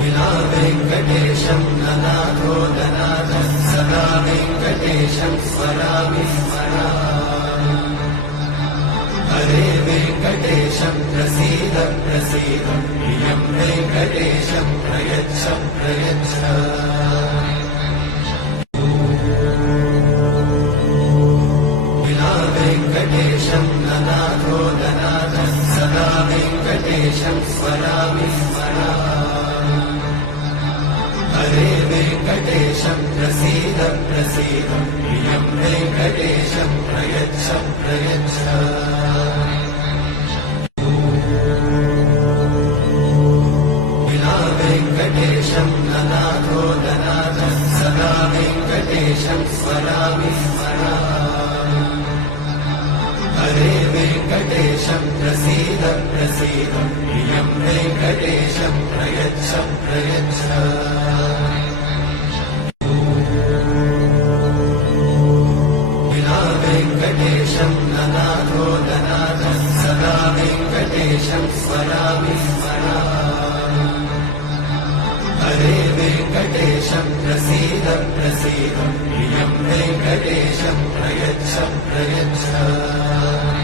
विना वेङ्कटेशं ननाथो ननाथः सदा वेङ्कटेशं स्मरामि स्मरामि। हरे वेङ्कटेशं प्रसीद प्रसीद प्रियं वेङ्कटेशं प्रयच्छ प्रयच्छ। विना वेङ्कटेशं ननाथो ननाथः सदा वेङ्कटेशं स्मरामि स्मरामि। हरे वेङ्कटेशं प्रसीद प्रसीद प्रियं वेङ्कटेशं प्रयच्छ प्रयच्छ। विना वेङ्कटेशं ननाथो ननाथः सदा वेङ्कटेशं स्मरामि स्मरामि। हरे वेङ्कटेशं प्रसीद प्रसीद प्रियं वेङ्कटेशं प्रयच्छ प्रयच्छ। विना वेङ्कटेशं ननाथो ननाथः सदा वेङ्कटेशं स्मरामि स्मरामि। हरे वेङ्कटेशं प्रसीद प्रसीद प्रियं वेङ्कटेशं प्रयच्छ प्रयच्छ।